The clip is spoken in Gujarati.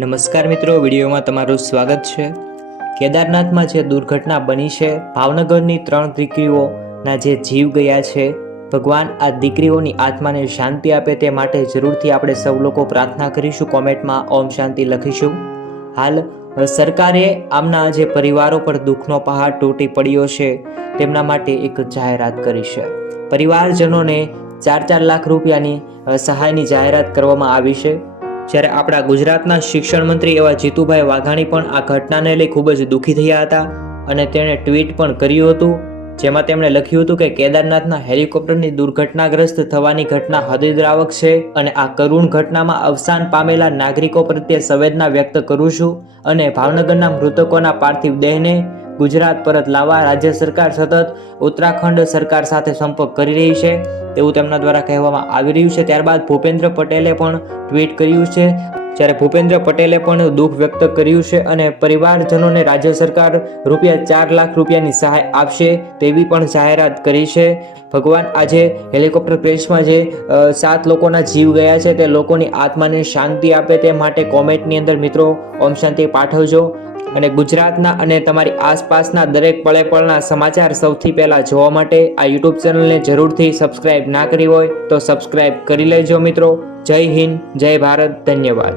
નમસ્કાર મિત્રો, વિડીયોમાં તમારું સ્વાગત છે। કેદારનાથમાં જે દુર્ઘટના બની છે, ભાવનગરની 3 દીકરીઓના જે જીવ ગયા છે, ભગવાન આ દીકરીઓની આત્માને શાંતિ આપે તે માટે જરૂરથી આપણે સૌ લોકો પ્રાર્થના કરીશું। કોમેન્ટમાં ઓમ શાંતિ લખીશું। હાલ સરકારે આમના જે પરિવારો પર દુઃખનો પહાડ તૂટી પડ્યો છે તેમના માટે એક જાહેરાત કરી છે। પરિવારજનોને 4 લાખ રૂપિયાની સહાયની જાહેરાત કરવામાં આવી છે। જ્યારે આપણા ગુજરાતના શિક્ષણ મંત્રી એવા જીતુભાઈ વાઘાણી પણ આ ઘટનાને લઈ ખૂબ જ દુઃખી થયા હતા અને તેણે ટ્વીટ પણ કર્યું હતું, જેમાં તેમણે લખ્યું હતું કે કેદારનાથના હેલિકોપ્ટરની દુર્ઘટનાગ્રસ્ત થવાની ઘટના હૃદયદ્રાવક છે અને આ કરુણ ઘટનામાં અવસાન પામેલા નાગરિકો પ્રત્યે સંવેદના વ્યક્ત કરું છું અને ભાવનગરના મૃતકોના પાર્થિવ દેહને ગુજરાત પરત લાવવા રાજ્ય સરકાર સતત ઉત્તરાખંડ સરકાર સાથે સંપર્ક કરી રહી છે તેવું તેમના દ્વારા કહેવામાં આવી રહ્યું છે। ત્યારબાદ ભૂપેન્દ્ર પટેલે પણ ટ્વીટ કર્યું છે, જ્યારે ભૂપેન્દ્ર પટેલે પણ દુઃખ વ્યક્ત કર્યું છે અને પરિવારજનોને રાજ્ય સરકાર ₹4 લાખ રૂપિયાની સહાય આપશે તેવી પણ જાહેરાત કરી છે। ભગવાન આજે હેલિકોપ્ટર ક્રેશમાં જે 7 લોકોના જીવ ગયા છે તે લોકોની આત્માને શાંતિ આપે તે માટે કોમેન્ટની અંદર મિત્રો ઓમ શાંતિ પાઠવજો અને ગુજરાતના અને તમારી આસપાસના દરેક પળે પળના સમાચાર સૌથી પહેલા જોવા માટે આ યુટ્યુબ ચેનલને જરૂરથી સબસ્ક્રાઇબ ના કરી હોય તો સબસ્ક્રાઇબ કરી લેજો મિત્રો। જય હિન્દ, જય ભારત, ધન્યવાદ।